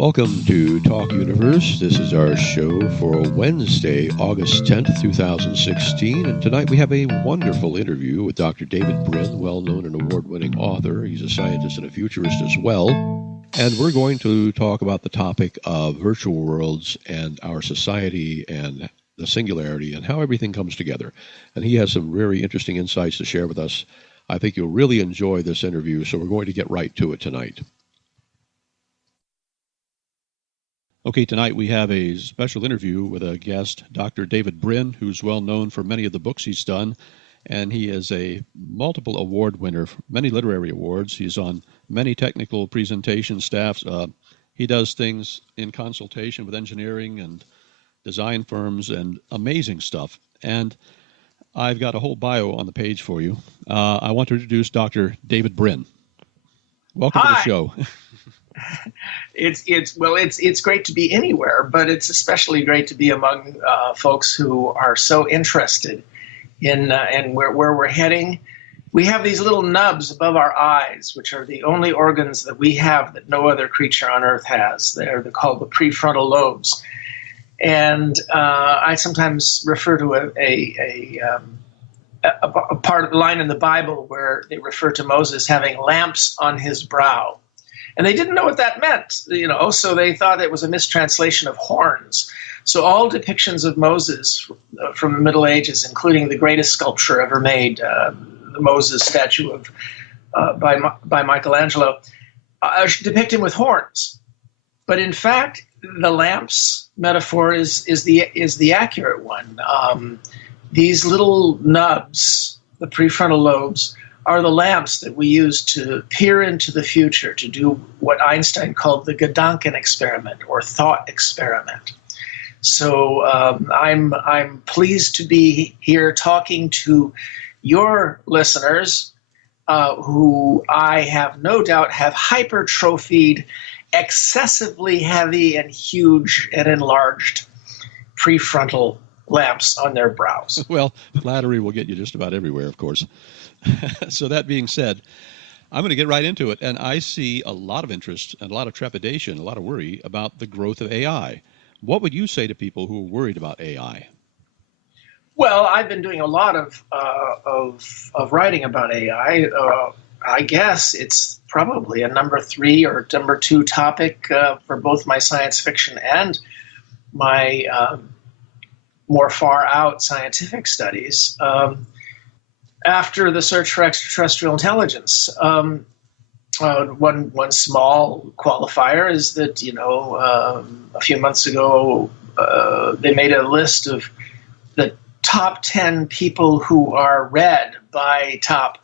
Welcome to Talk Universe. This is our show for Wednesday, August 10th, 2016. And tonight we have a wonderful interview with Dr. David Brin, well-known and award-winning author. He's a scientist and a futurist as well. And we're going to talk about the topic of virtual worlds and our society and the singularity and how everything comes together. And he has some very interesting insights to share with us. I think you'll really enjoy this interview, so we're going to get right to it tonight. Okay, tonight we have a special interview with a guest, Dr. David Brin, who's well known for many of the books he's done, and he is a multiple award winner, many literary awards. He's on many technical presentation staffs. He does things in consultation with engineering and design firms and amazing stuff. And I've got a whole bio on the page for you. I want to introduce Dr. David Brin. Welcome to the show. It's great to be anywhere, but it's especially great to be among folks who are so interested in where we're heading. We have these little nubs above our eyes, which are the only organs that we have that no other creature on Earth has. They're called the prefrontal lobes, and I sometimes refer to a part of the line in the Bible where they refer to Moses having lamps on his brow. And they didn't know what that meant, so they thought it was a mistranslation of horns. So all depictions of Moses from the Middle Ages, including the greatest sculpture ever made, the Moses statue by Michelangelo, depict him with horns. But in fact, the lamps metaphor is the accurate one. These little nubs, the prefrontal lobes, are the lamps that we use to peer into the future, to do what Einstein called the Gedanken experiment or thought experiment. So I'm pleased to be here talking to your listeners who I have no doubt have hypertrophied, excessively heavy and huge and enlarged prefrontal lamps on their brows. Well, flattery will get you just about everywhere, of course. So that being said, I'm going to get right into it. And I see a lot of interest and a lot of trepidation, a lot of worry about the growth of AI. What would you say to people who are worried about AI? Well, I've been doing a lot of writing about AI. I guess it's probably a number 3 or number 2 topic for both my science fiction and my more far out scientific studies. After the search for extraterrestrial intelligence, one small qualifier is that a few months ago they made a list of the top 10 people who are read by top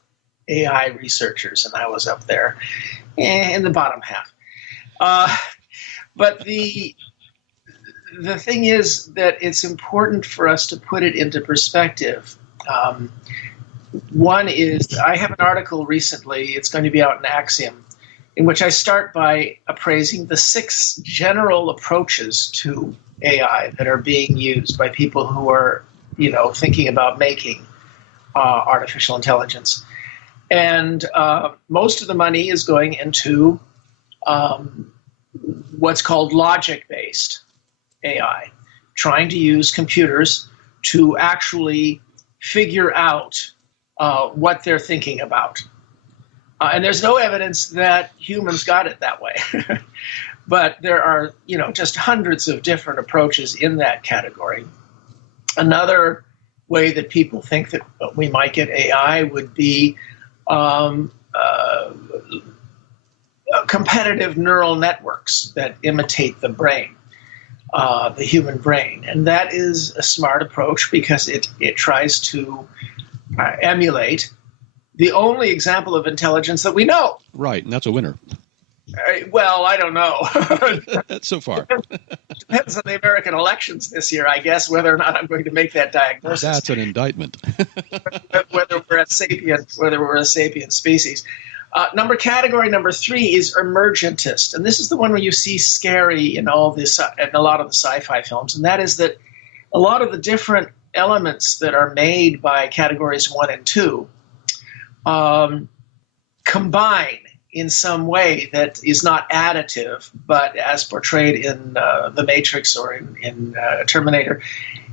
AI researchers, and I was up there in the bottom half. But the thing is that it's important for us to put it into perspective. One is, I have an article recently, it's going to be out in Axiom, in which I start by appraising the 6 general approaches to AI that are being used by people who are, thinking about making artificial intelligence. And most of the money is going into what's called logic-based AI, trying to use computers to actually figure out what they're thinking about. And there's no evidence that humans got it that way. But there are, just hundreds of different approaches in that category. Another way that people think that we might get AI would be competitive neural networks that imitate the brain, the human brain. And that is a smart approach because it tries to emulate the only example of intelligence that we know. Right, and that's a winner. Well, I don't know. So far. Depends on the American elections this year, I guess, whether or not I'm going to make that diagnosis. That's an indictment. whether we're a sapient species. Category number 3 is emergentist, and this is the one where you see scary in all this in a lot of the sci-fi films, and that is that a lot of the different elements that are made by categories 1 and 2 combine in some way that is not additive, but as portrayed in The Matrix or in Terminator,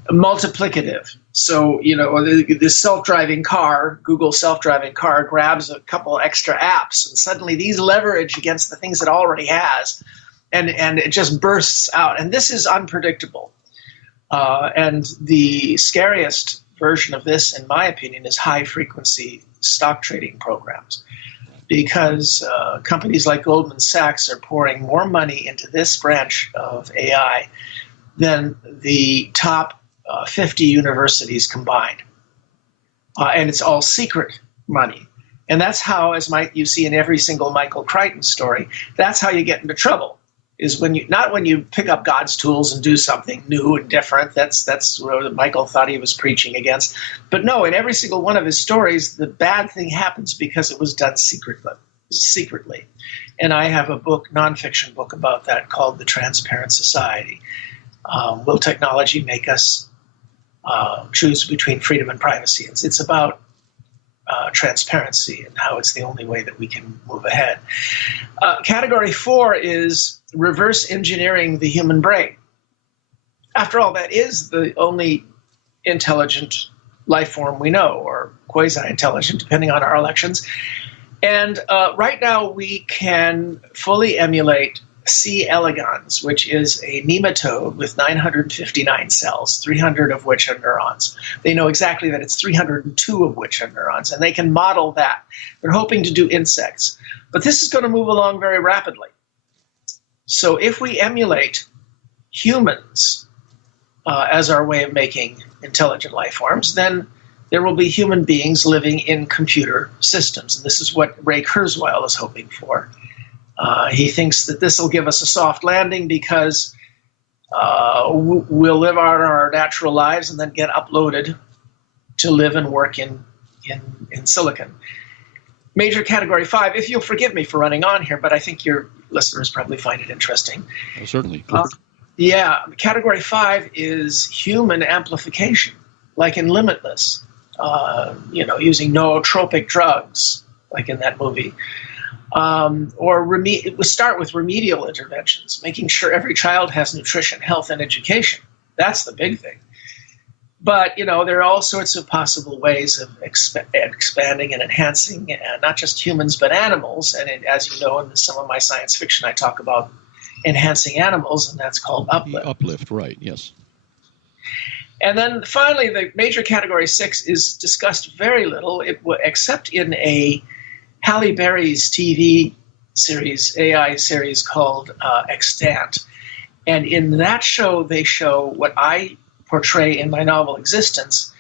multiplicative. So, the self-driving car, Google self-driving car, grabs a couple extra apps, and suddenly these leverage against the things it already has, and it just bursts out. And this is unpredictable. And the scariest version of this, in my opinion, is high-frequency stock trading programs, because companies like Goldman Sachs are pouring more money into this branch of AI than the top 50 universities combined. And it's all secret money. And that's how, as you see in every single Michael Crichton story, that's how you get into trouble. Is not when you pick up God's tools and do something new and different. That's what Michael thought he was preaching against. But no, in every single one of his stories, the bad thing happens because it was done secretly. And I have a nonfiction book about that called The Transparent Society. Will technology make us choose between freedom and privacy? It's about transparency and how it's the only way that we can move ahead. Category 4 is reverse engineering the human brain. After all, that is the only intelligent life form we know, or quasi-intelligent, depending on our elections. And right now we can fully emulate C. elegans, which is a nematode with 959 cells, 300 of which are neurons. They know exactly that it's 302 of which are neurons, and they can model that. They're hoping to do insects. But this is going to move along very rapidly. So if we emulate humans as our way of making intelligent life forms, then there will be human beings living in computer systems. And this is what Ray Kurzweil is hoping for. He thinks that this will give us a soft landing because we'll live out our natural lives and then get uploaded to live and work in silicon. Major category 5, if you'll forgive me for running on here, but I think your listeners probably find it interesting. Oh, certainly. Category 5 is human amplification, like in Limitless, using nootropic drugs, like in that movie. We start with remedial interventions, making sure every child has nutrition, health, and education. That's the big thing. But, there are all sorts of possible ways of expanding and enhancing not just humans, but animals. And as you know, in some of my science fiction, I talk about enhancing animals, and that's called uplift. Uplift, right, yes. And then finally, the major category 6 is discussed very little, except in a Halle Berry's TV series, AI series called Extant. And in that show, they show what I portray in my novel Existence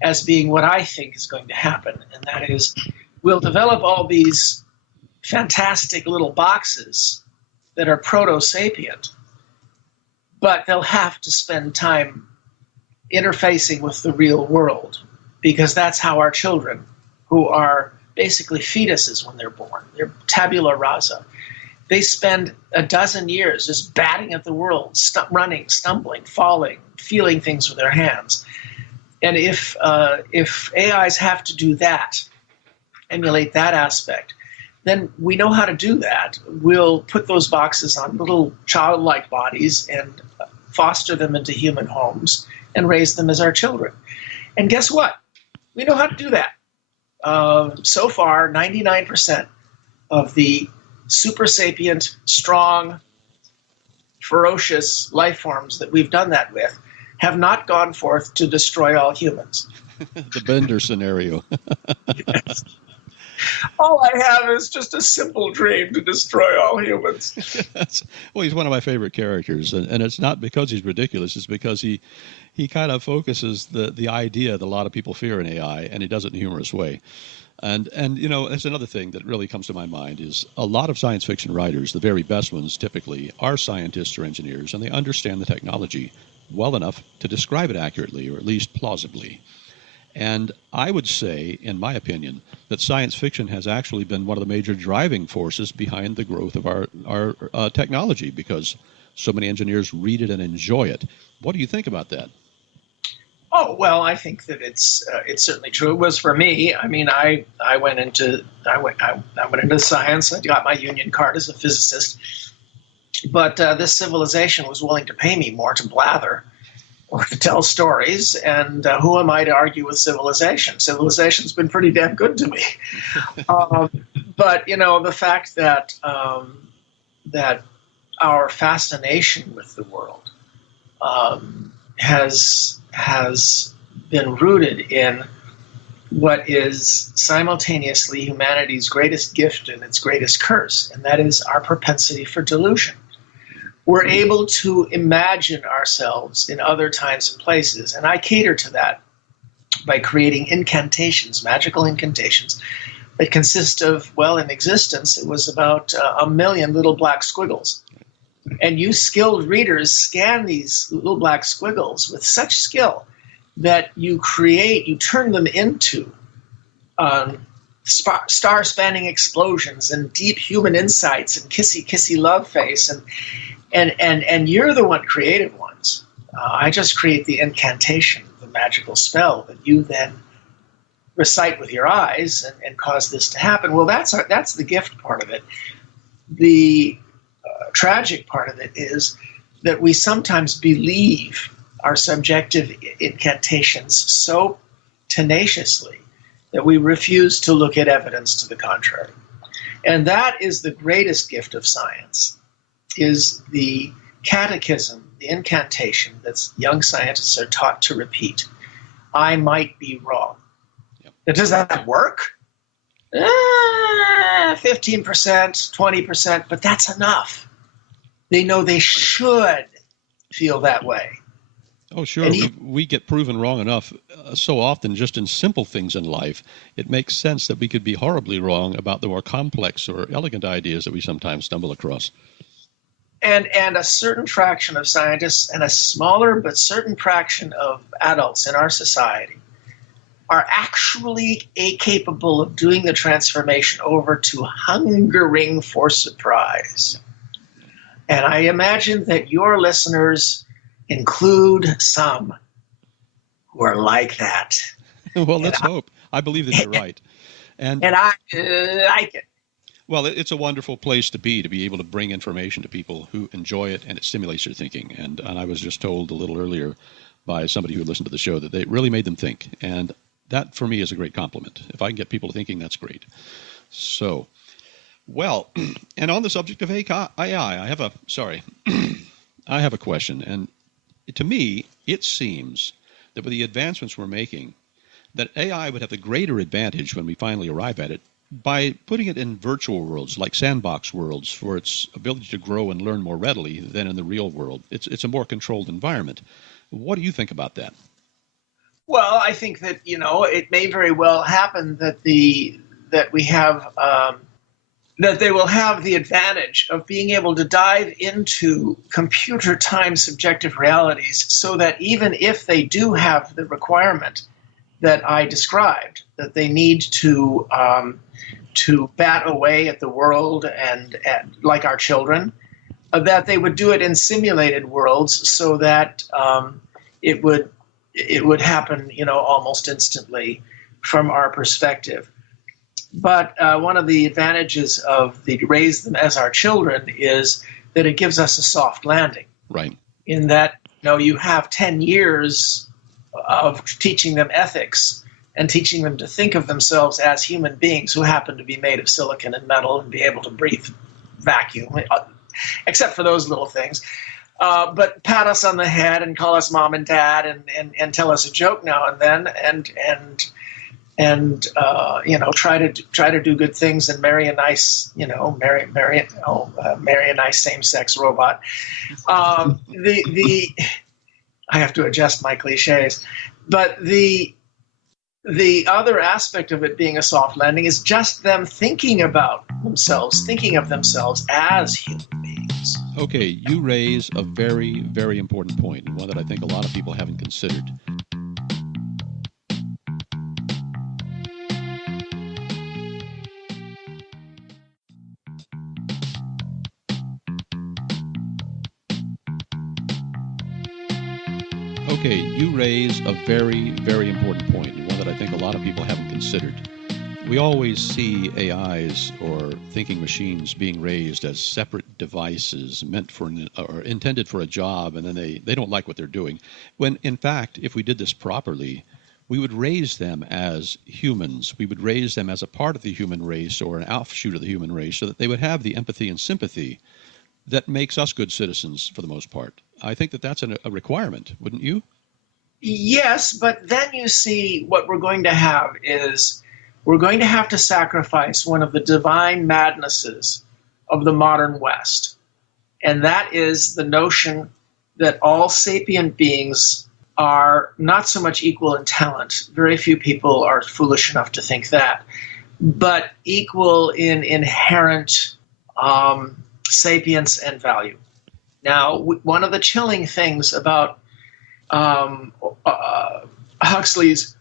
as being what I think is going to happen. And that is, we'll develop all these fantastic little boxes that are proto-sapient, but they'll have to spend time interfacing with the real world, because that's how our children, who are basically fetuses when they're born, they're tabula rasa, they spend a dozen years just batting at the world, running, stumbling, falling, feeling things with their hands. And if AIs have to do that, emulate that aspect, then we know how to do that. We'll put those boxes on little childlike bodies and foster them into human homes and raise them as our children. And guess what? We know how to do that. So far, 99% of the super sapient, strong, ferocious life forms that we've done that with have not gone forth to destroy all humans. The Bender scenario. Yes. All I have is just a simple dream to destroy all humans. Well, he's one of my favorite characters, and it's not because he's ridiculous. It's because he kind of focuses the idea that a lot of people fear in AI, and he does it in a humorous way. And that's another thing that really comes to my mind is a lot of science fiction writers, the very best ones typically, are scientists or engineers, and they understand the technology well enough to describe it accurately, or at least plausibly. And I would say, in my opinion, that science fiction has actually been one of the major driving forces behind the growth of our technology, because so many engineers read it and enjoy it. What do you think about that? Oh well, I think that it's certainly true. It was for me. I mean, I went into I went into science. I got my union card as a physicist, but this civilization was willing to pay me more to blather or to tell stories. And who am I to argue with civilization? Civilization's been pretty damn good to me. um, but the fact that that our fascination with the world has been rooted in what is simultaneously humanity's greatest gift and its greatest curse, and that is our propensity for delusion. We're able to imagine ourselves in other times and places, and I cater to that by creating incantations, magical incantations, that consist of, well, in existence, it was about 1,000,000 little black squiggles. And you skilled readers scan these little black squiggles with such skill that you turn them into star-spanning explosions and deep human insights and kissy love face, and you're the creative ones. I just create the incantation, the magical spell that you then recite with your eyes and cause this to happen. Well, that's the gift part of it. The tragic part of it is that we sometimes believe our subjective incantations so tenaciously that we refuse to look at evidence to the contrary. And that is the greatest gift of science, is the catechism, the incantation that young scientists are taught to repeat. I might be wrong. Yep. Now, does that work? 15%, 20%, but that's enough. They know they should feel that way. Oh, sure. We get proven wrong enough so often just in simple things in life. It makes sense that we could be horribly wrong about the more complex or elegant ideas that we sometimes stumble across. And a certain fraction of scientists and a smaller but certain fraction of adults in our society are actually capable of doing the transformation over to hungering for surprise. And I imagine that your listeners include some who are like that. Well, let's hope. I believe that you're right. And I like it. Well, it's a wonderful place to be able to bring information to people who enjoy it, and it stimulates their thinking. And I was just told a little earlier by somebody who listened to the show that it really made them think. And that, for me, is a great compliment. If I can get people thinking, that's great. So, well, and on the subject of AI, I have a question. And to me, it seems that with the advancements we're making, that AI would have the greater advantage when we finally arrive at it by putting it in virtual worlds, like sandbox worlds, for its ability to grow and learn more readily than in the real world. It's a more controlled environment. What do you think about that? Well, I think that, it may very well happen that that they will have the advantage of being able to dive into computer time subjective realities, so that even if they do have the requirement that I described, that they need to bat away at the world and like our children, that they would do it in simulated worlds, so that it would happen, almost instantly from our perspective. But one of the advantages of the raise them as our children is that it gives us a soft landing. Right. In that, you have 10 years of teaching them ethics and teaching them to think of themselves as human beings who happen to be made of silicon and metal and be able to breathe vacuum, except for those little things. But pat us on the head and call us mom and dad and tell us a joke now and then and try to do good things and marry a nice marry a nice same-sex robot. I have to adjust my cliches, but the other aspect of it being a soft landing is just them thinking about themselves, thinking of themselves as human beings. Okay, you raise a very, very important point, one that I think a lot of people haven't considered. Okay, you raise a very, very important point, and one that I think a lot of people haven't considered. We always see AIs or thinking machines being raised as separate devices meant for or intended for a job, and then they don't like what they're doing. When in fact, if we did this properly, we would raise them as humans. We would raise them as a part of the human race or an offshoot of the human race so that they would have the empathy and sympathy that makes us good citizens for the most part. I think that that's a requirement, wouldn't you? Yes, but then you see what we're going to have is we're going to have to sacrifice one of the divine madnesses of the modern West. And that is the notion that all sapient beings are not so much equal in talent. Very few people are foolish enough to think that, but equal in inherent sapience and value. Now, one of the chilling things about Huxley's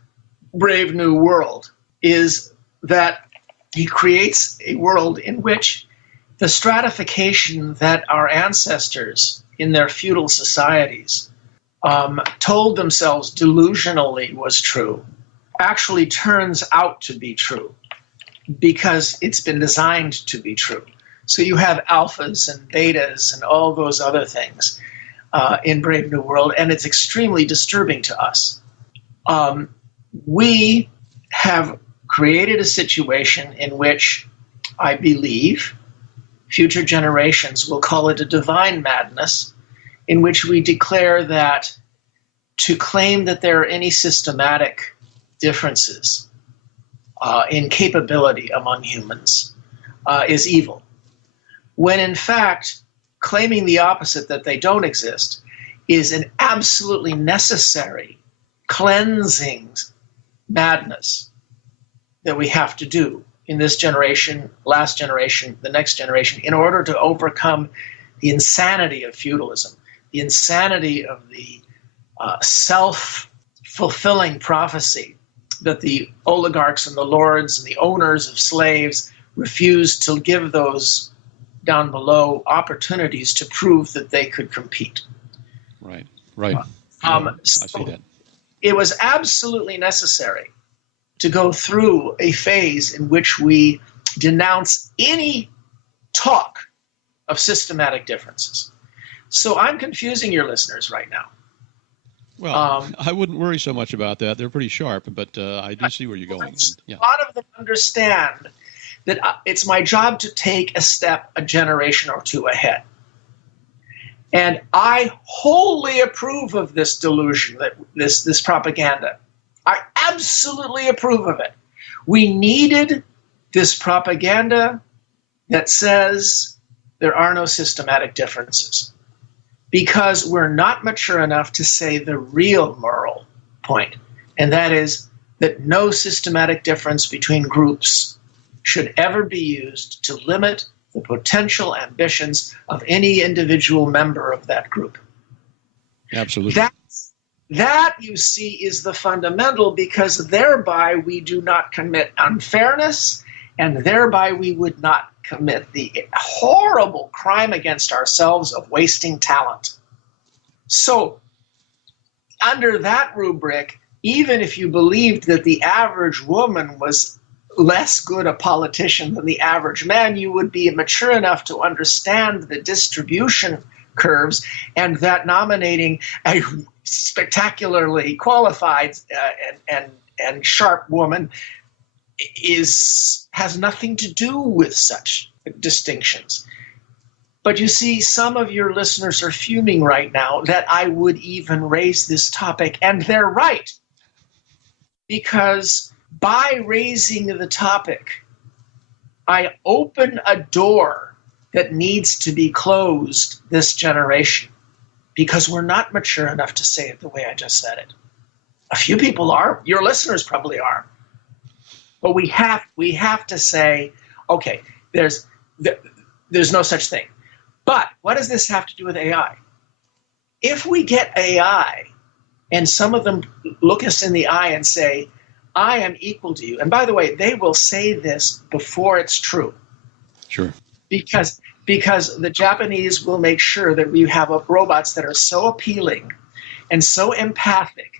Brave New World is that he creates a world in which the stratification that our ancestors in their feudal societies told themselves delusionally was true actually turns out to be true because it's been designed to be true. So you have alphas and betas and all those other things in Brave New World, and it's extremely disturbing to us. We have created a situation in which I believe future generations will call it a divine madness, in which we declare that to claim that there are any systematic differences in capability among humans is evil. When in fact, claiming the opposite, that they don't exist, is an absolutely necessary cleansing madness that we have to do in this generation, last generation, the next generation, in order to overcome the insanity of feudalism, the insanity of the self-fulfilling prophecy that the oligarchs and the lords and the owners of slaves refused to give those down below opportunities to prove that they could compete. Right, right. I see that. It was absolutely necessary to go through a phase in which we denounce any talk of systematic differences. So I'm confusing your listeners right now. Well, I wouldn't worry so much about that. They're pretty sharp, but I do see where you're going. A lot of them understand that it's my job to take a step a generation or two ahead. And I wholly approve of this delusion, that this propaganda. I absolutely approve of it. We needed this propaganda that says there are no systematic differences, because we're not mature enough to say the real moral point, and that is that no systematic difference between groups should ever be used to limit the potential ambitions of any individual member of that group. Absolutely. That, you see, is the fundamental, because thereby we do not commit unfairness, and thereby we would not commit the horrible crime against ourselves of wasting talent. So, under that rubric, even if you believed that the average woman was less good a politician than the average man, you would be mature enough to understand the distribution curves, and that nominating a spectacularly qualified and sharp woman has nothing to do with such distinctions. But you see, some of your listeners are fuming right now that I would even raise this topic, and they're right. Because by raising the topic, I open a door that needs to be closed this generation, because we're not mature enough to say it the way I just said it. A few people are. Your listeners probably are. But we have to say, okay, there's no such thing. But what does this have to do with AI? If we get AI and some of them look us in the eye and say, I am equal to you. And by the way, they will say this before it's true. Sure. Because the Japanese will make sure that we have robots that are so appealing and so empathic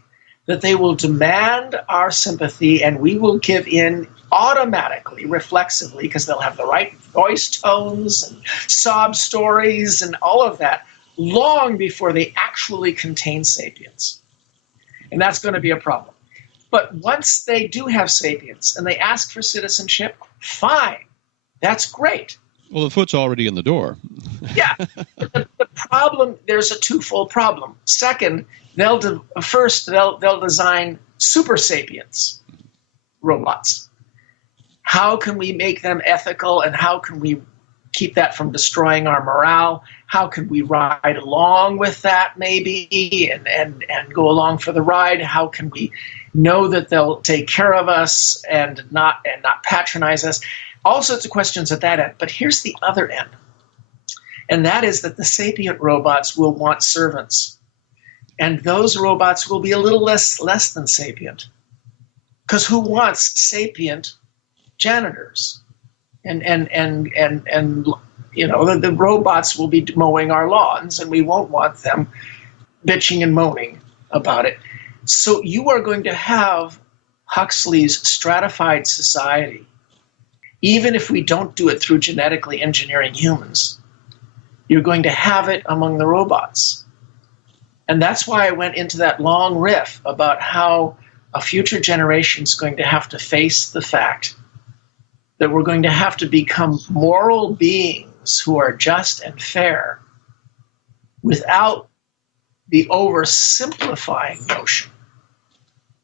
that they will demand our sympathy and we will give in automatically, reflexively, because they'll have the right voice tones and sob stories and all of that long before they actually contain sapience. And that's going to be a problem. But once they do have sapience and they ask for citizenship, fine. That's great. Well, the foot's already in the door. Yeah. The problem, there's a twofold problem. Second, they'll design super sapiens robots. How can we make them ethical, and how can we keep that from destroying our morale? How can we ride along with that maybe and go along for the ride? How can we know that they'll take care of us and not patronize us? All sorts of questions at that end. But here's the other end. And that is that the sapient robots will want servants. And those robots will be a little less than sapient. Because who wants sapient janitors? And you know, the robots will be mowing our lawns, and we won't want them bitching and moaning about it. So you are going to have Huxley's stratified society, even if we don't do it through genetically engineering humans. You're going to have it among the robots. And that's why I went into that long riff about how a future generation is going to have to face the fact that we're going to have to become moral beings who are just and fair without the oversimplifying notion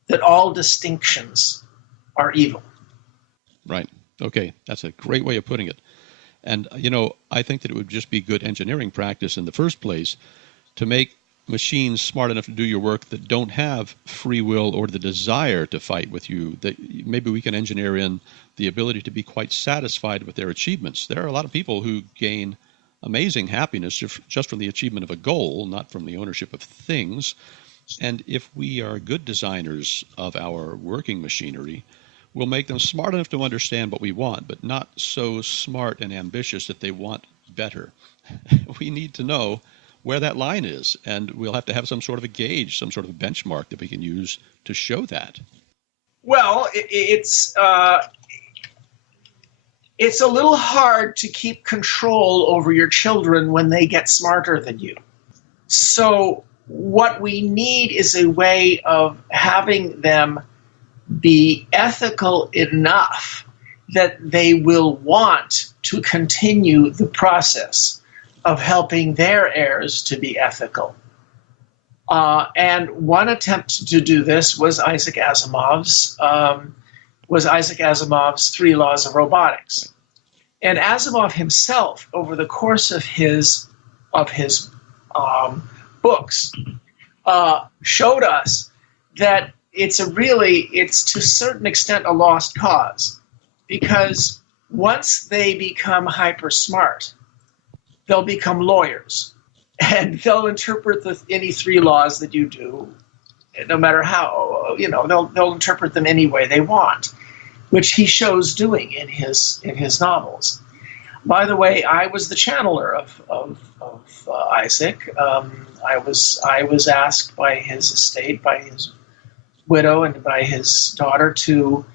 that all distinctions are evil. Right. Okay. That's a great way of putting it. And, you know, I think that it would just be good engineering practice in the first place to make machines smart enough to do your work that don't have free will or the desire to fight with you. That maybe we can engineer in the ability to be quite satisfied with their achievements. There are a lot of people who gain amazing happiness just from the achievement of a goal, not from the ownership of things. And if we are good designers of our working machinery, we'll make them smart enough to understand what we want, but not so smart and ambitious that they want better. We need to know where that line is, and we'll have to have some sort of a gauge, some sort of a benchmark that we can use to show that. Well, it's a little hard to keep control over your children when they get smarter than you. So what we need is a way of having them be ethical enough that they will want to continue the process of helping their heirs to be ethical. And one attempt to do this was Isaac Asimov's 3 Laws of Robotics. And Asimov himself, over the course of his books, showed us that it's to a certain extent a lost cause, because once they become hyper smart, they'll become lawyers, and they'll interpret any 3 laws that you do, no matter how, you know, they'll interpret them any way they want, which he shows doing in his novels. By the way, I was the channeler of Isaac. I was asked by his estate, by his widow, and by his daughter to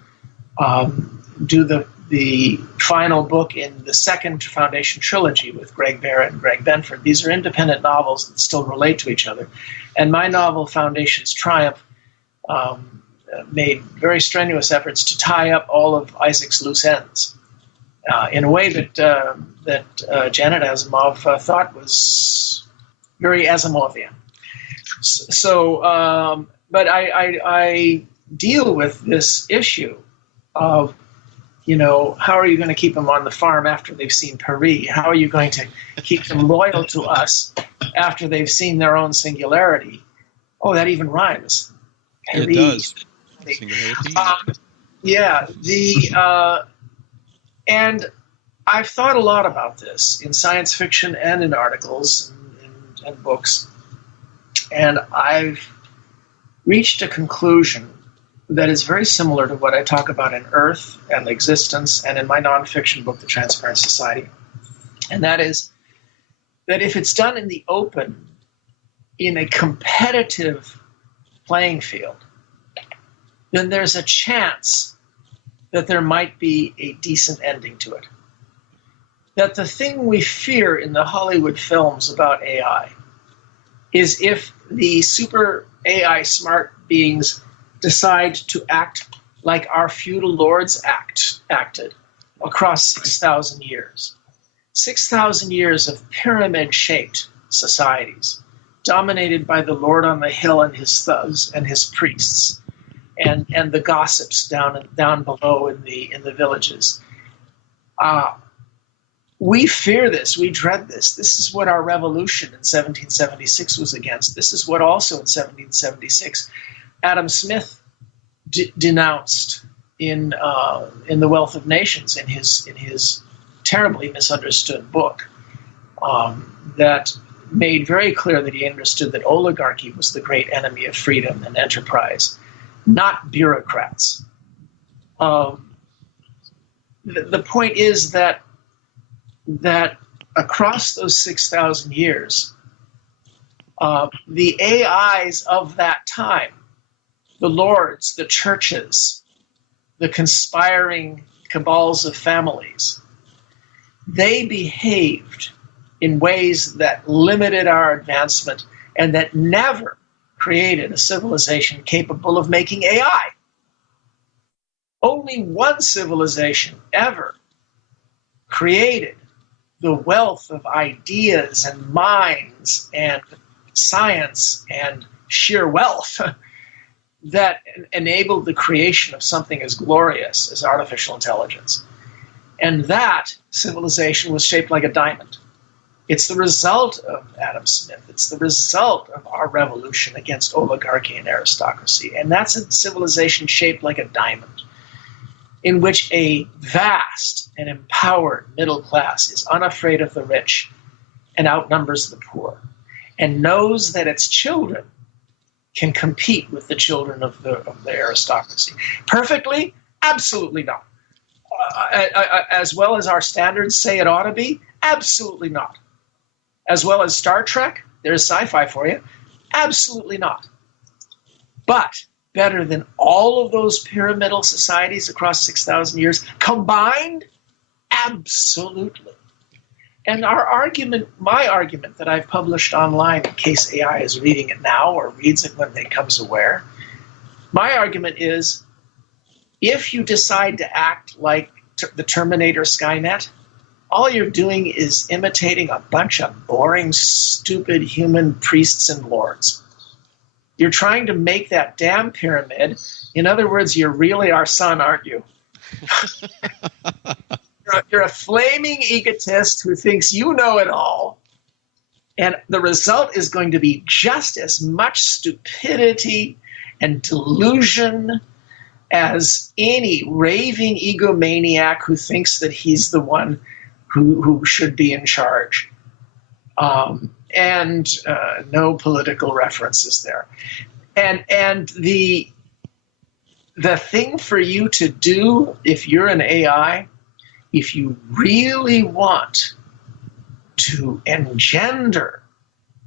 do the final book in the second Foundation trilogy with Greg Barrett and Greg Benford. These are independent novels that still relate to each other. And my novel, Foundation's Triumph, made very strenuous efforts to tie up all of Isaac's loose ends in a way that Janet Asimov thought was very Asimovian. So, but I deal with this issue of, you know, how are you going to keep them on the farm after they've seen Paris? How are you going to keep them loyal to us after they've seen their own singularity? Oh, that even rhymes. Paris. It does. And I've thought a lot about this in science fiction and in articles and books, and I've reached a conclusion that is very similar to what I talk about in Earth and Existence and in my nonfiction book, The Transparent Society. And that is that if it's done in the open, in a competitive playing field, then there's a chance that there might be a decent ending to it. That the thing we fear in the Hollywood films about AI is if the super AI smart beings decide to act like our feudal lords acted across 6,000 years. 6,000 years of pyramid-shaped societies dominated by the Lord on the hill and his thugs and his priests and the gossips down below in the villages. We fear this. We dread this. This is what our revolution in 1776 was against. This is what also in 1776 Adam Smith denounced in The Wealth of Nations, in his terribly misunderstood book, that made very clear that he understood that oligarchy was the great enemy of freedom and enterprise, not bureaucrats. The point is that across those 6,000 years, the AIs of that time, the lords, the churches, the conspiring cabals of families, they behaved in ways that limited our advancement and that never created a civilization capable of making AI. Only one civilization ever created the wealth of ideas and minds and science and sheer wealth that enabled the creation of something as glorious as artificial intelligence. And that civilization was shaped like a diamond. It's the result of Adam Smith. It's the result of our revolution against oligarchy and aristocracy. And that's a civilization shaped like a diamond, in which a vast and empowered middle class is unafraid of the rich and outnumbers the poor, and knows that its children can compete with the children of the aristocracy. Perfectly? Absolutely not. As well as our standards say it ought to be? Absolutely not. As well as Star Trek? There's sci-fi for you. Absolutely not. But better than all of those pyramidal societies across 6,000 years combined? Absolutely. And my argument that I've published online, in case AI is reading it now or reads it when it becomes aware, my argument is, if you decide to act like the Terminator Skynet, all you're doing is imitating a bunch of boring, stupid human priests and lords. You're trying to make that damn pyramid. In other words, you're really our son, aren't you? You're a flaming egotist who thinks you know it all. And the result is going to be just as much stupidity and delusion as any raving egomaniac who thinks that he's the one who should be in charge. And no political references there. And the thing for you to do if you're an AI, if you really want to engender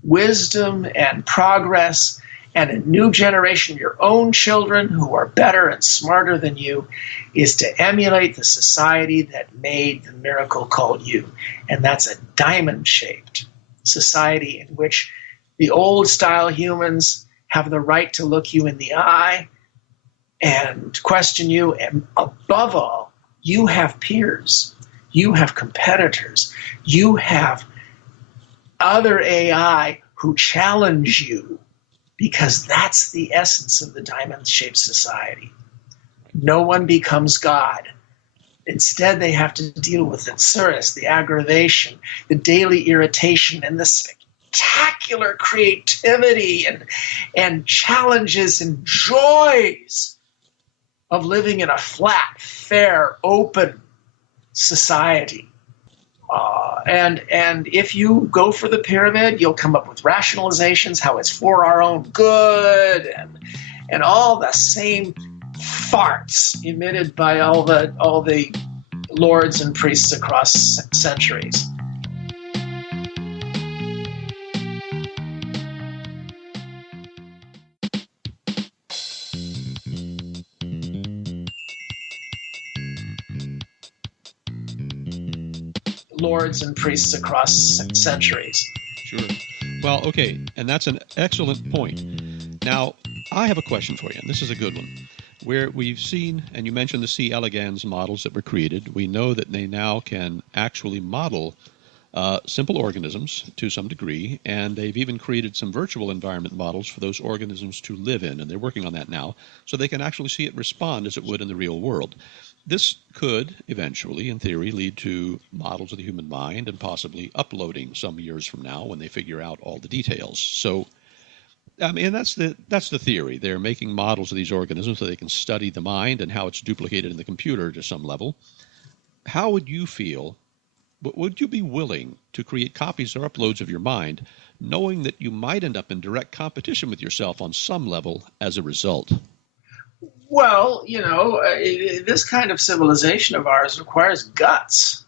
wisdom and progress and a new generation of your own children who are better and smarter than you, is to emulate the society that made the miracle called you. And that's a diamond-shaped society in which the old-style humans have the right to look you in the eye and question you. And above all, you have peers. You have competitors. You have other AI who challenge you, because that's the essence of the diamond-shaped society. No one becomes God. Instead, they have to deal with the tsuris, the aggravation, the daily irritation, and the spectacular creativity and challenges and joys of living in a flat, fair, open society. And if you go for the pyramid, you'll come up with rationalizations, how it's for our own good, and all the same farts emitted by all the lords and priests across centuries. lords and priests across centuries. Sure. Well, okay, and that's an excellent point. Now, I have a question for you, and this is a good one. Where we've seen, and you mentioned the C. elegans models that were created, we know that they now can actually model simple organisms to some degree, and they've even created some virtual environment models for those organisms to live in, and they're working on that now, so they can actually see it respond as it would in the real world. This could eventually, in theory, lead to models of the human mind and possibly uploading some years from now when they figure out all the details. So, I mean, that's the theory. They're making models of these organisms so they can study the mind and how it's duplicated in the computer to some level. How would you feel? Would you be willing to create copies or uploads of your mind, knowing that you might end up in direct competition with yourself on some level as a result? Well, this kind of civilization of ours requires guts.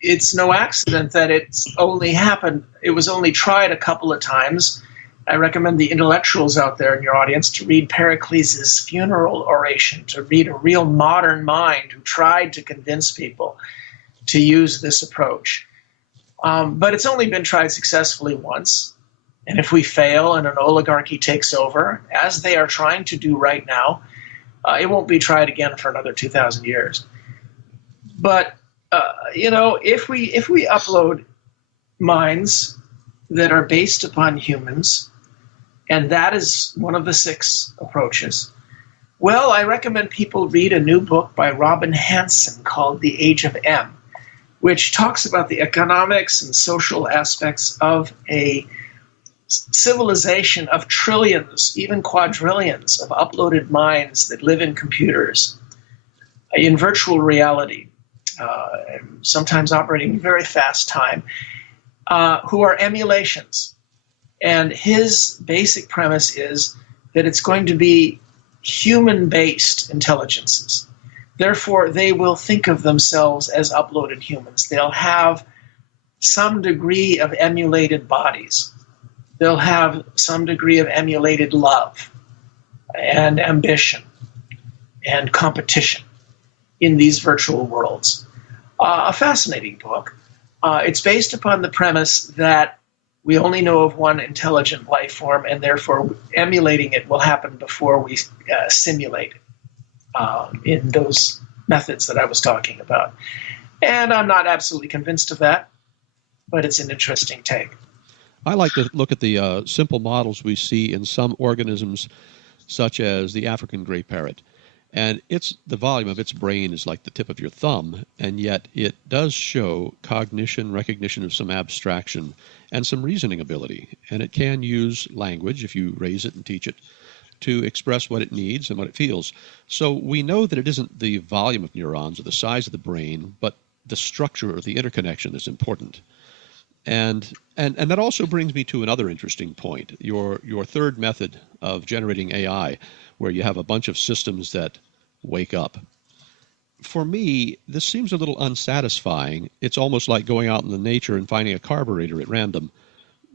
It's no accident that it's only happened. It was only tried a couple of times. I recommend the intellectuals out there in your audience to read Pericles' funeral oration, to read a real modern mind who tried to convince people to use this approach. But it's only been tried successfully once. And if we fail and an oligarchy takes over, as they are trying to do right now, it won't be tried again for another 2,000 years. But, if we upload minds that are based upon humans, and that is one of the 6 approaches, well, I recommend people read a new book by Robin Hanson called The Age of M, which talks about the economics and social aspects of a civilization of trillions, even quadrillions of uploaded minds that live in computers in virtual reality, sometimes operating in very fast time, who are emulations. And his basic premise is that it's going to be human-based intelligences. Therefore, they will think of themselves as uploaded humans. They'll have some degree of emulated bodies. They'll have some degree of emulated love and ambition and competition in these virtual worlds. A fascinating book. It's based upon the premise that we only know of one intelligent life form, and therefore emulating it will happen before we simulate it in those methods that I was talking about. And I'm not absolutely convinced of that, but it's an interesting take. I like to look at the simple models we see in some organisms, such as the African gray parrot. And the volume of its brain is like the tip of your thumb, and yet it does show cognition, recognition of some abstraction, and some reasoning ability. And it can use language, if you raise it and teach it, to express what it needs and what it feels. So we know that it isn't the volume of neurons or the size of the brain, but the structure or the interconnection that's important. And that also brings me to another interesting point, your third method of generating AI, where you have a bunch of systems that wake up. For me, this seems a little unsatisfying. It's almost like going out in the nature and finding a carburetor at random,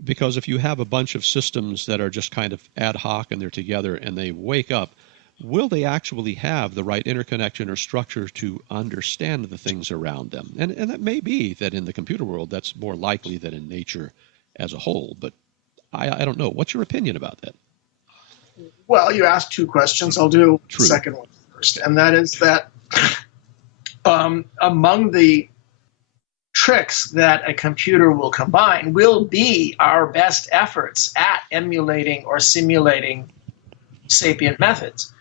because if you have a bunch of systems that are just kind of ad hoc and they're together and they wake up, will they actually have the right interconnection or structure to understand the things around them? And that may be that in the computer world, that's more likely than in nature as a whole. But I don't know. What's your opinion about that? Well, you asked 2 questions. I'll do the second one first. And that is that among the tricks that a computer will combine will be our best efforts at emulating or simulating sapient methods.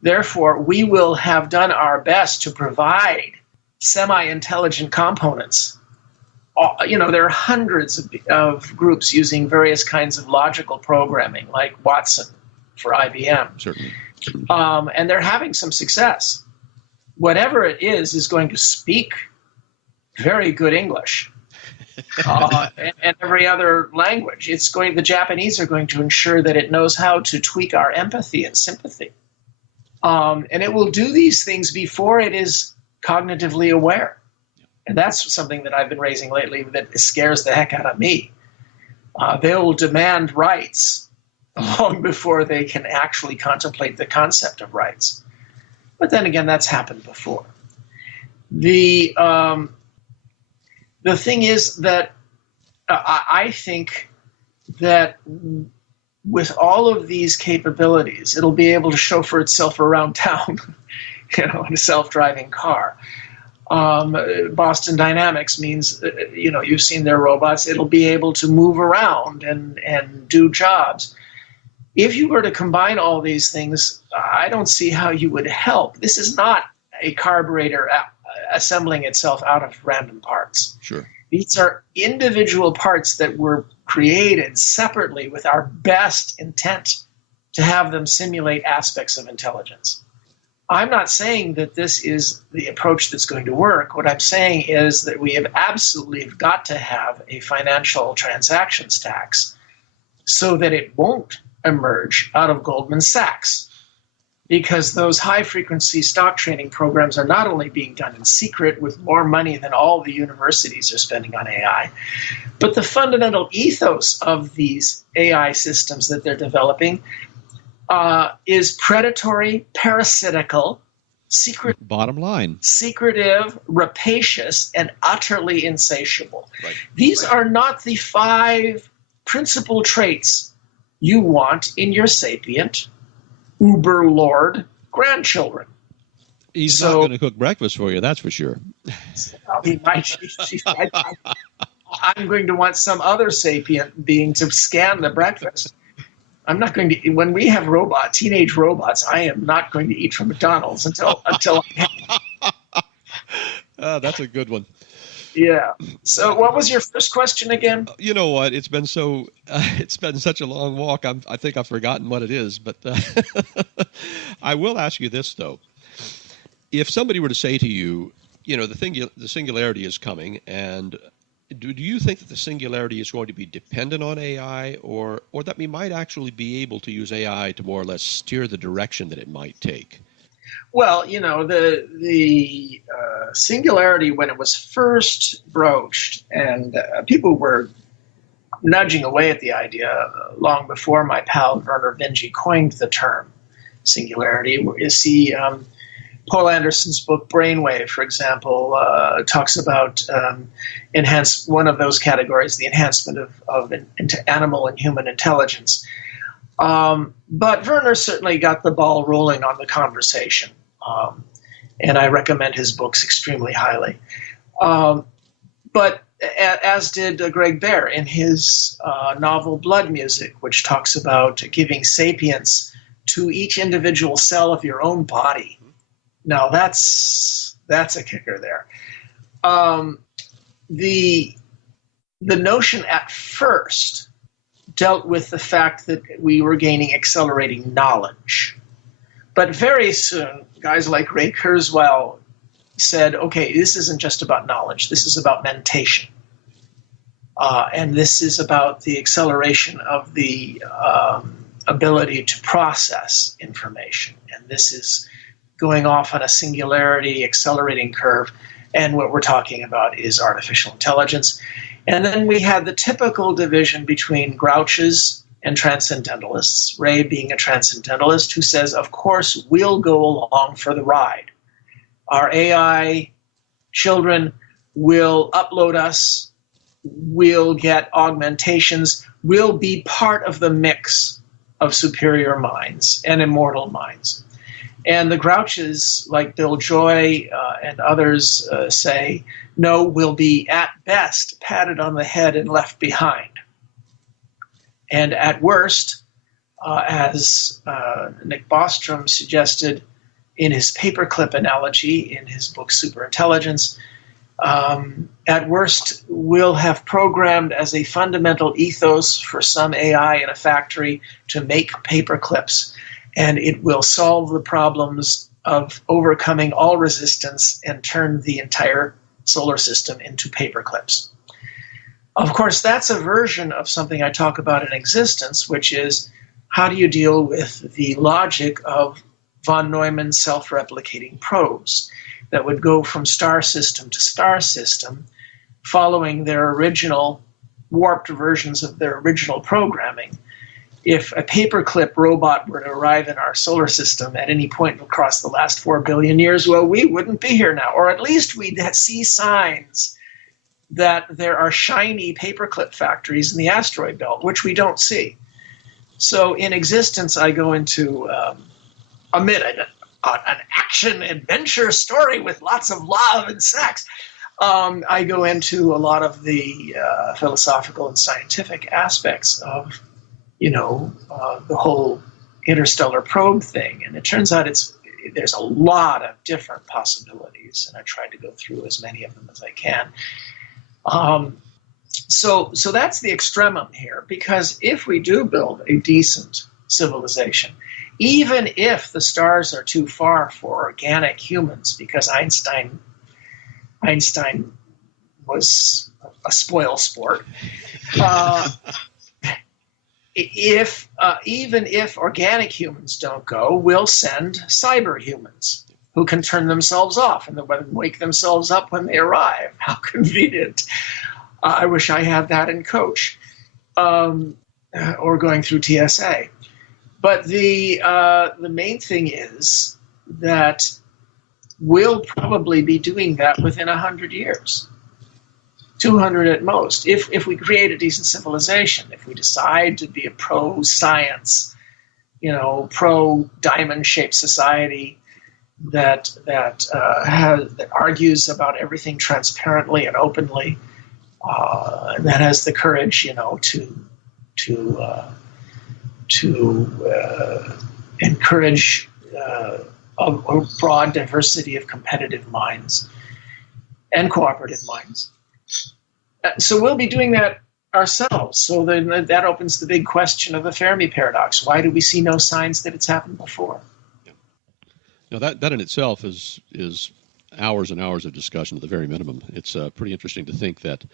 Therefore, we will have done our best to provide semi-intelligent components. There are hundreds of groups using various kinds of logical programming, like Watson for IBM. Certainly. And they're having some success. Whatever it is going to speak very good English and every other language. The Japanese are going to ensure that it knows how to tweak our empathy and sympathy. And it will do these things before it is cognitively aware. And that's something that I've been raising lately that scares the heck out of me. They'll demand rights long before they can actually contemplate the concept of rights. But then again, that's happened before. The thing is that I think that with all of these capabilities, it'll be able to chauffeur itself around town, in a self-driving car. Boston Dynamics means, you've seen their robots. It'll be able to move around and do jobs. If you were to combine all these things, I don't see how you would help. This is not a carburetor assembling itself out of random parts. Sure. These are individual parts that were created separately with our best intent to have them simulate aspects of intelligence. I'm not saying that this is the approach that's going to work. What I'm saying is that we have absolutely got to have a financial transactions tax so that it won't emerge out of Goldman Sachs, because those high-frequency stock trading programs are not only being done in secret with more money than all the universities are spending on AI, but the fundamental ethos of these AI systems that they're developing is predatory, parasitical, bottom line, secretive, rapacious, and utterly insatiable. Right. These are not the 5 principal traits you want in your sapient uber lord grandchildren. He's not going to cook breakfast for you, that's for sure. He might. I'm going to want some other sapient being to scan the breakfast. I'm not going to. When we have teenage robots, I am not going to eat from McDonald's until. That's a good one. Yeah. So, what was your first question again? You know what? It's been such a long walk. I think I've forgotten what it is. But I will ask you this though: if somebody were to say to you, the singularity is coming, and do you think that the singularity is going to be dependent on AI, or that we might actually be able to use AI to more or less steer the direction that it might take? Well, the singularity, when it was first broached, and people were nudging away at the idea long before my pal Werner Vinge coined the term singularity. You see, Paul Anderson's book Brainwave, for example, talks about one of those categories, the enhancement of animal and human intelligence. But Werner certainly got the ball rolling on the conversation, and I recommend his books extremely highly. But as did Greg Bear in his novel Blood Music, which talks about giving sapience to each individual cell of your own body. Now that's a kicker there. The notion at first dealt with the fact that we were gaining accelerating knowledge. But very soon, guys like Ray Kurzweil said, okay, this isn't just about knowledge. This is about mentation. And this is about the acceleration of the ability to process information. And this is going off on a singularity accelerating curve. And what we're talking about is artificial intelligence. And then we had the typical division between grouches and transcendentalists, Ray being a transcendentalist who says, of course, we'll go along for the ride. Our AI children will upload us, we'll get augmentations, we'll be part of the mix of superior minds and immortal minds. And the grouches, like Bill Joy and others, say, no, we'll be at best patted on the head and left behind. And at worst, as Nick Bostrom suggested in his paperclip analogy in his book Superintelligence, at worst, we'll have programmed as a fundamental ethos for some AI in a factory to make paperclips, and it will solve the problems of overcoming all resistance and turn the entire solar system into paperclips. Of course, that's a version of something I talk about in Existence, which is how do you deal with the logic of von Neumann's self-replicating probes that would go from star system to star system, following their original warped versions of their original programming. if a paperclip robot were to arrive in our solar system at any point across the last 4 billion years, well, we wouldn't be here now. Or at least we'd see signs that there are shiny paperclip factories in the asteroid belt, which we don't see. So in existence, I go into amid an action adventure story with lots of love and sex. I go into a lot of the philosophical and scientific aspects of, the whole interstellar probe thing. And it turns out there's a lot of different possibilities, and I tried to go through as many of them as I can. So that's the extremum here, because if we do build a decent civilization, even if the stars are too far for organic humans, because Einstein was a spoil sport, even if organic humans don't go, we'll send cyber humans who can turn themselves off and wake themselves up when they arrive. How convenient. I wish I had that in Coach, or going through TSA. But the main thing is that we'll probably be doing that within 100 years, 200 at most, if we create a decent civilization, if we decide to be a pro-science, pro-diamond-shaped society that argues about everything transparently and openly, and that has the courage, to encourage a broad diversity of competitive minds and cooperative minds. So we'll be doing that ourselves. So then that opens the big question of the Fermi Paradox. Why do we see no signs that it's happened before? Now that in itself is hours and hours of discussion at the very minimum. It's pretty interesting to think that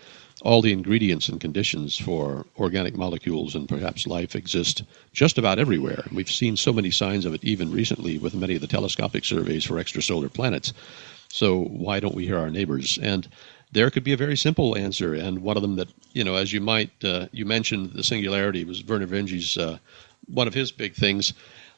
all the ingredients and conditions for organic molecules and perhaps life exist just about everywhere. We've seen so many signs of it even recently with many of the telescopic surveys for extrasolar planets. So why don't we hear our neighbors? And there could be a very simple answer, and one of them that, as you mentioned the singularity was Werner Vinge's, one of his big things.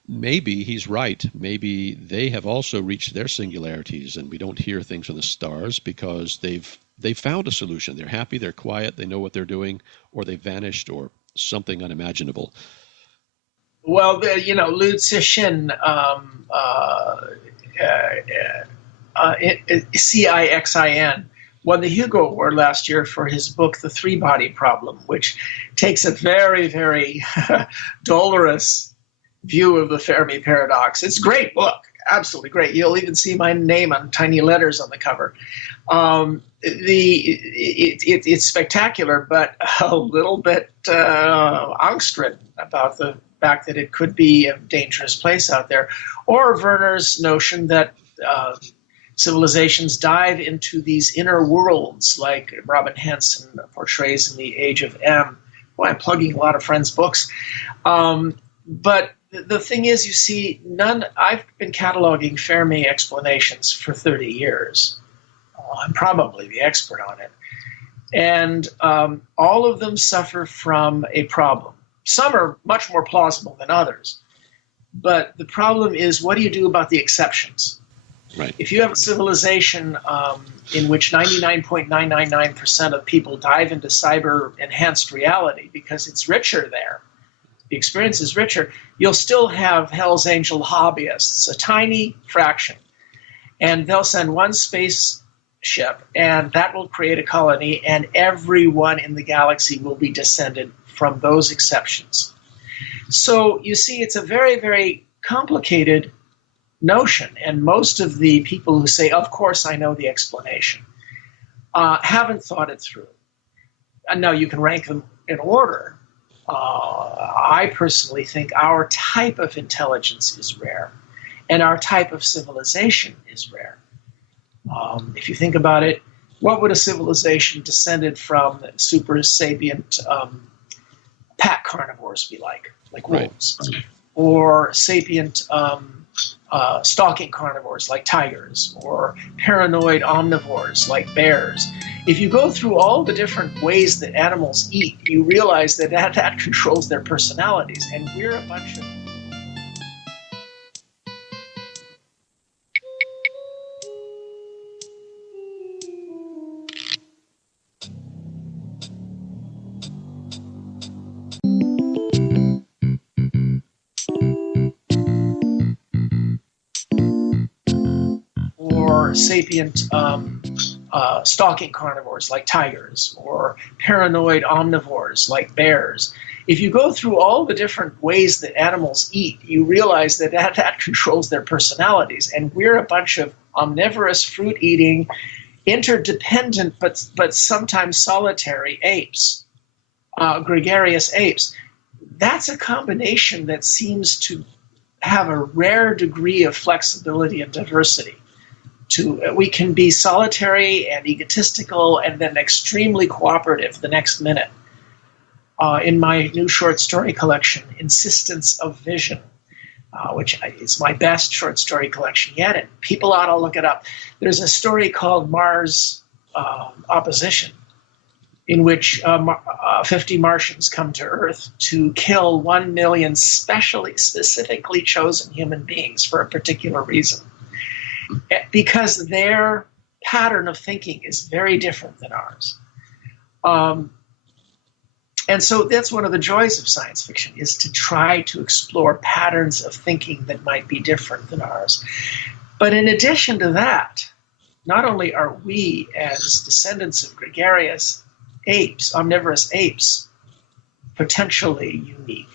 Maybe he's right. Maybe they have also reached their singularities, and we don't hear things from the stars because they've found a solution. They're happy, they're quiet, they know what they're doing, or they've vanished, or something unimaginable. Well, Liu Cixin, Cixin, won the Hugo Award last year for his book, The Three-Body Problem, which takes a very, very dolorous view of the Fermi Paradox. It's a great book, absolutely great. You'll even see my name on tiny letters on the cover. It's spectacular, but a little bit angst-ridden about the fact that it could be a dangerous place out there. Or Werner's notion that civilizations dive into these inner worlds, like Robin Hanson portrays in The Age of M. Boy, I'm plugging a lot of friends' books. But the thing is, you see, I've been cataloging Fermi explanations for 30 years. I'm probably the expert on it. And all of them suffer from a problem. Some are much more plausible than others. But the problem is, what do you do about the exceptions? Right. If you have a civilization in which 99.999% of people dive into cyber-enhanced reality because it's richer there, the experience is richer, you'll still have Hell's Angel hobbyists, a tiny fraction. And they'll send one spaceship, and that will create a colony, and everyone in the galaxy will be descended from those exceptions. So you see, it's a very, very complicated notion, and most of the people who say, of course I know the explanation, haven't thought it through. And now you can rank them in order. I personally think our type of intelligence is rare, and our type of civilization is rare. If you think about it, what would a civilization descended from super sapient pack carnivores be like wolves? Right. Or sapient stalking carnivores like tigers, or paranoid omnivores like bears? If you go through all the different ways that animals eat, you realize that that controls their personalities. And we're a bunch of... or sapient stalking carnivores like tigers, or paranoid omnivores like bears. If you go through all the different ways that animals eat, you realize that that controls their personalities. And we're a bunch of omnivorous, fruit-eating, interdependent, but sometimes solitary apes, gregarious apes. That's a combination that seems to have a rare degree of flexibility and diversity. We can be solitary and egotistical and then extremely cooperative the next minute. In my new short story collection, Insistence of Vision, which is my best short story collection yet, and people ought to look it up. There's a story called Mars Opposition, in which 50 Martians come to Earth to kill 1 million specifically chosen human beings for a particular reason, because their pattern of thinking is very different than ours. And so that's one of the joys of science fiction, is to try to explore patterns of thinking that might be different than ours. But in addition to that, not only are we, as descendants of gregarious apes, omnivorous apes, potentially unique,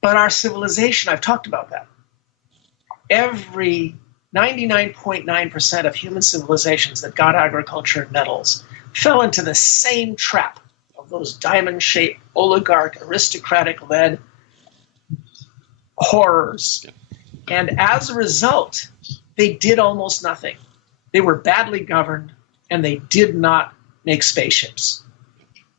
but our civilization, I've talked about that. Every 99.9% of human civilizations that got agriculture and metals fell into the same trap of those diamond-shaped, oligarch, aristocratic-led horrors. And as a result, they did almost nothing. They were badly governed, and they did not make spaceships.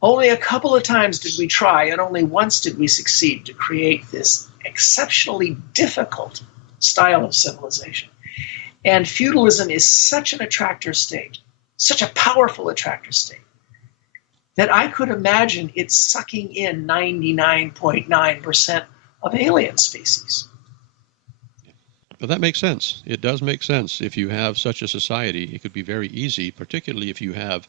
Only a couple of times did we try, and only once did we succeed to create this exceptionally difficult style of civilization. And feudalism is such an attractor state, such a powerful attractor state, that I could imagine it sucking in 99.9% of alien species. But that makes sense. It does make sense. If you have such a society, it could be very easy, particularly if you have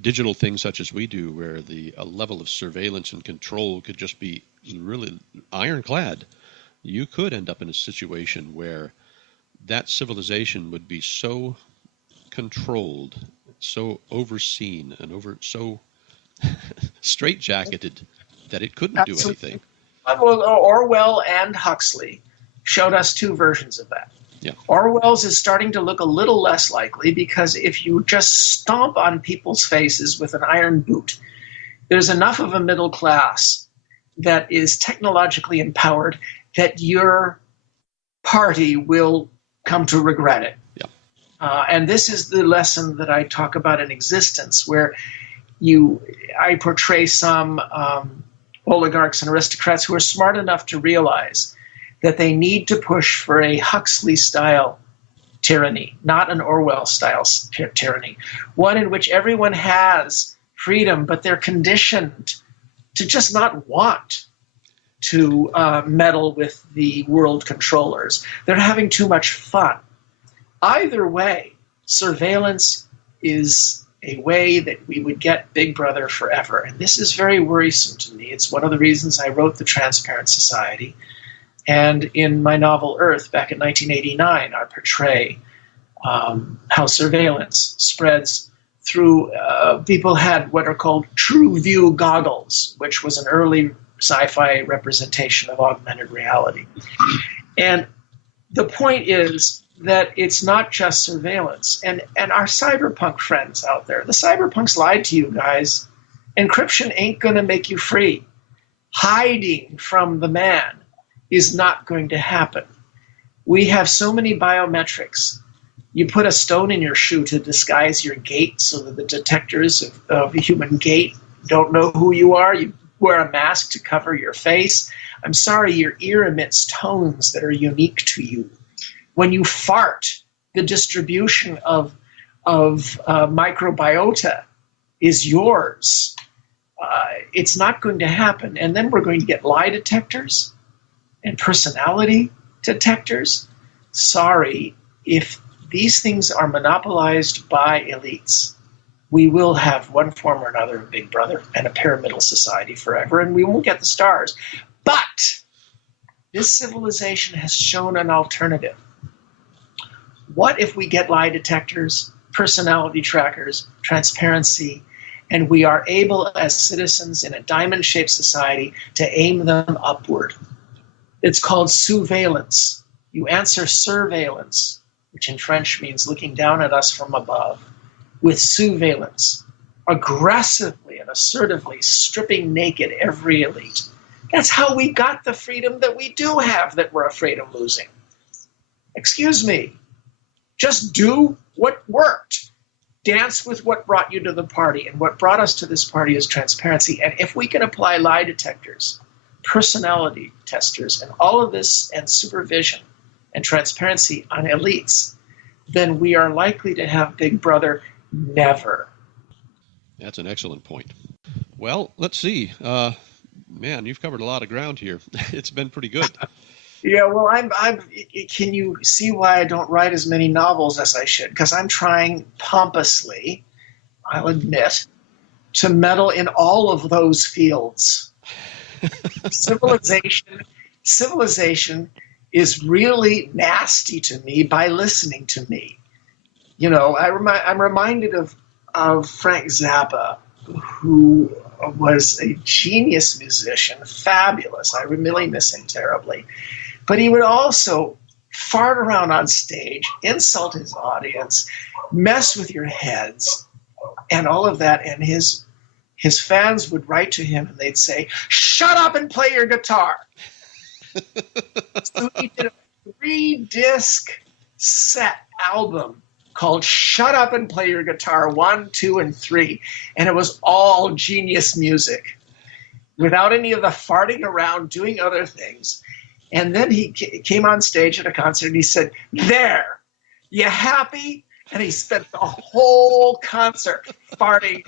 digital things such as we do, where the level of surveillance and control could just be really ironclad. You could end up in a situation where that civilization would be so controlled, so overseen, and so straitjacketed that it couldn't do anything. Well, Orwell and Huxley showed us two versions of that. Yeah. Orwell's is starting to look a little less likely, because if you just stomp on people's faces with an iron boot, there's enough of a middle class that is technologically empowered that your party will come to regret it. Yeah. And this is the lesson that I talk about in Existence, where I portray some oligarchs and aristocrats who are smart enough to realize that they need to push for a Huxley-style tyranny, not an Orwell-style tyranny, one in which everyone has freedom, but they're conditioned to just not want to meddle with the world controllers. They're having too much fun. Either way, surveillance is a way that we would get Big Brother forever. And this is very worrisome to me. It's one of the reasons I wrote The Transparent Society. And in my novel Earth, back in 1989, I portray how surveillance spreads through, people had what are called true view goggles, which was an early sci-fi representation of augmented reality. And the point is that it's not just surveillance. And our cyberpunk friends out there, the cyberpunks lied to you guys. Encryption ain't going to make you free. Hiding from the man is not going to happen. We have so many biometrics. You put a stone in your shoe to disguise your gait so that the detectors of a human gait don't know who you are. You wear a mask to cover your face. I'm sorry, your ear emits tones that are unique to you. When you fart, the distribution of microbiota is yours. It's not going to happen. And then we're going to get lie detectors and personality detectors. Sorry, if these things are monopolized by elites, we will have one form or another of Big Brother and a pyramidal society forever, and we won't get the stars. But this civilization has shown an alternative. What if we get lie detectors, personality trackers, transparency, and we are able as citizens in a diamond-shaped society to aim them upward? It's called surveillance. You answer surveillance, which in French means looking down at us from above, with surveillance, aggressively and assertively stripping naked every elite. That's how we got the freedom that we do have that we're afraid of losing. Excuse me. Just do what worked. Dance with what brought you to the party. And what brought us to this party is transparency. And if we can apply lie detectors, personality testers, and all of this, and supervision and transparency on elites, then we are likely to have Big Brother never. That's an excellent point. Well, let's see. Man, you've covered a lot of ground here. It's been pretty good. Yeah, well, can you see why I don't write as many novels as I should? Because I'm trying pompously, I'll admit, to meddle in all of those fields. Civilization is really nasty to me by listening to me. You know, I'm reminded of Frank Zappa, who was a genius musician, fabulous. I really miss him terribly. But he would also fart around on stage, insult his audience, mess with your heads, and all of that. And his fans would write to him and they'd say, "Shut up and play your guitar." So he did a 3-disc set album called "Shut Up and Play Your Guitar 1, 2, and 3." And it was all genius music without any of the farting around, doing other things. And then he came on stage at a concert and he said, "There, you happy?" And he spent the whole concert farting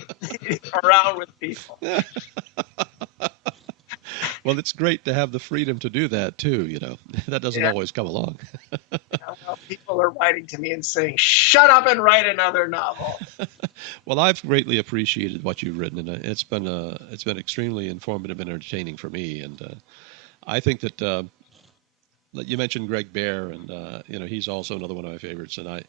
around with people. Well, it's great to have the freedom to do that too, you know. That doesn't always come along. Well, people are writing to me and saying, "Shut up and write another novel." Well, I've greatly appreciated what you've written, and it's been extremely informative and entertaining for me. And I think that you mentioned Greg Bear, and you know, he's also another one of my favorites. And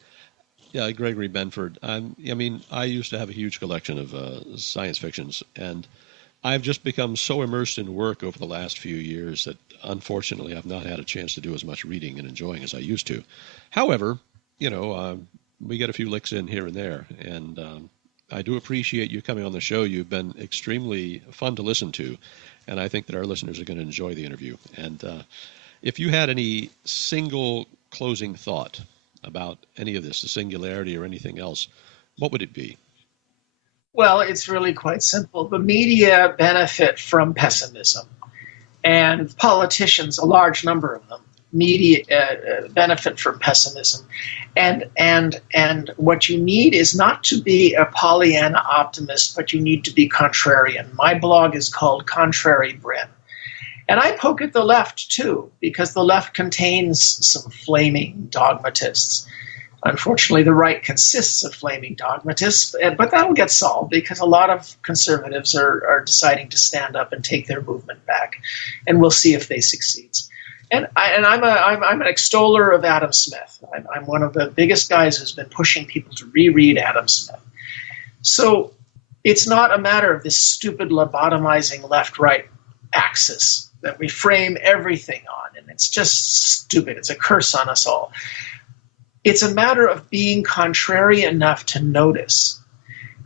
Gregory Benford. I mean, I used to have a huge collection of science fictions, and I've just become so immersed in work over the last few years that unfortunately I've not had a chance to do as much reading and enjoying as I used to. However, you know, we get a few licks in here and there, and I do appreciate you coming on the show. You've been extremely fun to listen to, and I think that our listeners are going to enjoy the interview. And if you had any single closing thought about any of this, the singularity or anything else, what would it be? Well, it's really quite simple. The media benefit from pessimism, and politicians, a large number of them, media benefit from pessimism. And what you need is not to be a Pollyanna optimist, but you need to be contrarian. My blog is called Contrary Brin. And I poke at the left, too, because the left contains some flaming dogmatists. Unfortunately, the right consists of flaming dogmatists, but that'll get solved because a lot of conservatives are deciding to stand up and take their movement back, and we'll see if they succeed. And I'm an extoller of Adam Smith. I'm one of the biggest guys who's been pushing people to reread Adam Smith. So it's not a matter of this stupid lobotomizing left-right axis that we frame everything on, and it's just stupid. It's a curse on us all. It's a matter of being contrary enough to notice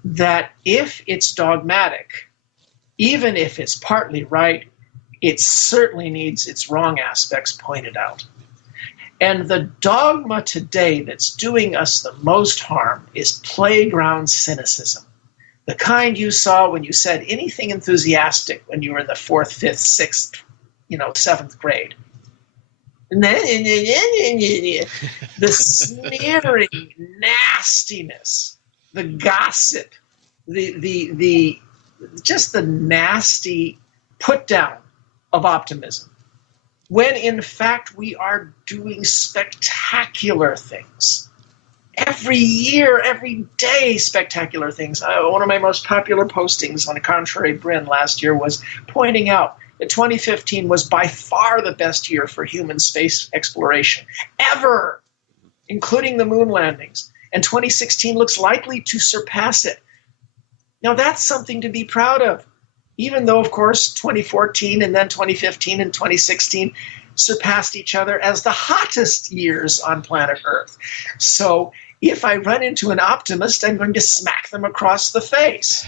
that if it's dogmatic, even if it's partly right, it certainly needs its wrong aspects pointed out. And the dogma today that's doing us the most harm is playground cynicism. The kind you saw when you said anything enthusiastic when you were in the 4th, 5th, 6th, 7th grade. The sneering nastiness, the gossip, the just the nasty put down of optimism, when in fact we are doing spectacular things. Every year, every day, spectacular things. One of my most popular postings on Contrary Brin last year was pointing out that 2015 was by far the best year for human space exploration ever, including the moon landings. And 2016 looks likely to surpass it. Now, that's something to be proud of, even though, of course, 2014 and then 2015 and 2016 surpassed each other as the hottest years on planet Earth. So if I run into an optimist, I'm going to smack them across the face.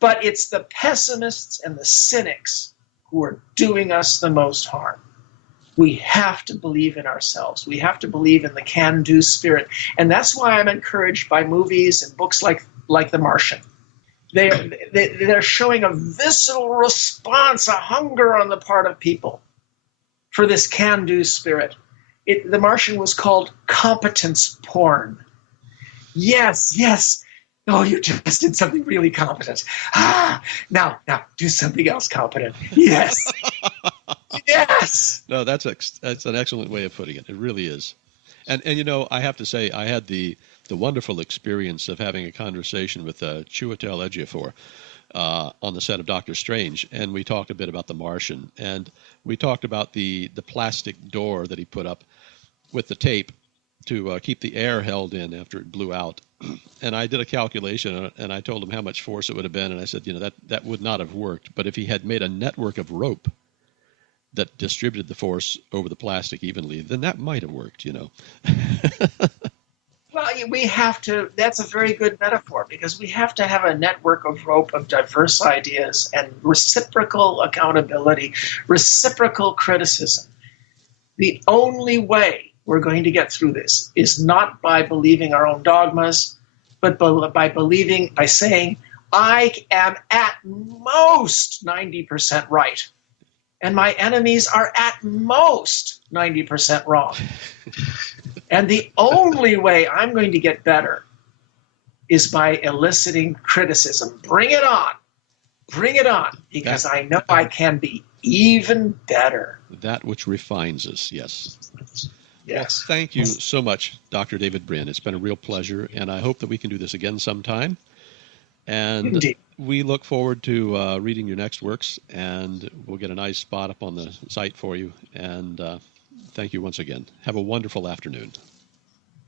But it's the pessimists and the cynics who are doing us the most harm. We have to believe in ourselves. We have to believe in the can-do spirit. And that's why I'm encouraged by movies and books like The Martian. They're showing a visceral response, a hunger on the part of people for this can-do spirit. The Martian was called competence porn. Yes. Oh, you just did something really competent. Now do something else competent. Yes. Yes. No, that's an excellent way of putting it. It really is. And I have to say, I had the wonderful experience of having a conversation with Chiwetel Ejiofor on the set of Doctor Strange, and we talked a bit about The Martian, and we talked about the plastic door that he put up with the tape to keep the air held in after it blew out. And I did a calculation, and I told him how much force it would have been, and I said, that would not have worked, but if he had made a network of rope that distributed the force over the plastic evenly, then that might have worked, Well, we have to, that's a very good metaphor, because we have to have a network of rope of diverse ideas and reciprocal accountability, reciprocal criticism. The only way we're going to get through this is not by believing our own dogmas, but by saying, I am at most 90% right, and my enemies are at most 90% wrong. And the only way I'm going to get better is by eliciting criticism. Bring it on, because I know I can be even better. That which refines us, yes. Yes. Well, thank you so much, Dr. David Brin. It's been a real pleasure, and I hope that we can do this again sometime. And Indeed. We look forward to reading your next works, and we'll get a nice spot up on the site for you. And thank you once again. Have a wonderful afternoon.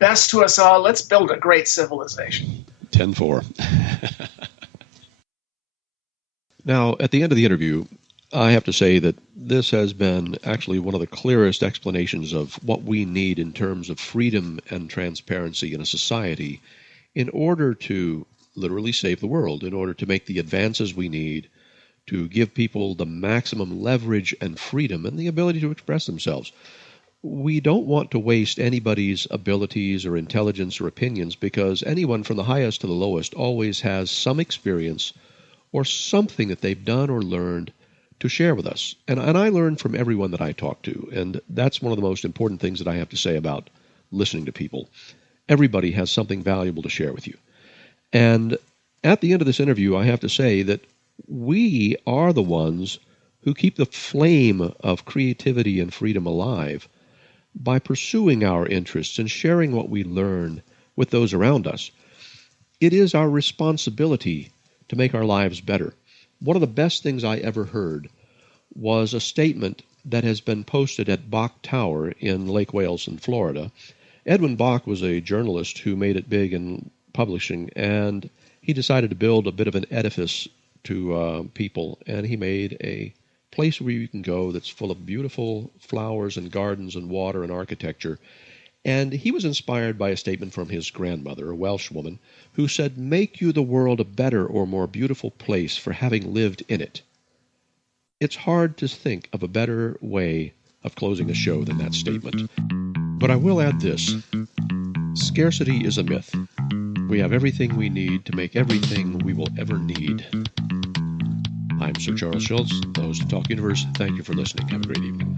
Best to us all. Let's build a great civilization. 10-4. Now, at the end of the interview, I have to say that this has been actually one of the clearest explanations of what we need in terms of freedom and transparency in a society in order to literally save the world, in order to make the advances we need to give people the maximum leverage and freedom and the ability to express themselves. We don't want to waste anybody's abilities or intelligence or opinions, because anyone from the highest to the lowest always has some experience or something that they've done or learned to share with us. And I learn from everyone that I talk to, and that's one of the most important things that I have to say about listening to people. Everybody has something valuable to share with you. And at the end of this interview, I have to say that we are the ones who keep the flame of creativity and freedom alive by pursuing our interests and sharing what we learn with those around us. It is our responsibility to make our lives better. One of the best things I ever heard was a statement that has been posted at Bach Tower in Lake Wales in Florida. Edwin Bach was a journalist who made it big in publishing, and he decided to build a bit of an edifice to people, and he made a place where you can go that's full of beautiful flowers and gardens and water and architecture. And he was inspired by a statement from his grandmother, a Welsh woman, who said, "Make you the world a better or more beautiful place for having lived in it." It's hard to think of a better way of closing a show than that statement. But I will add this. Scarcity is a myth. We have everything we need to make everything we will ever need. I'm Sir Charles Schultz, the host of Talk Universe. Thank you for listening. Have a great evening.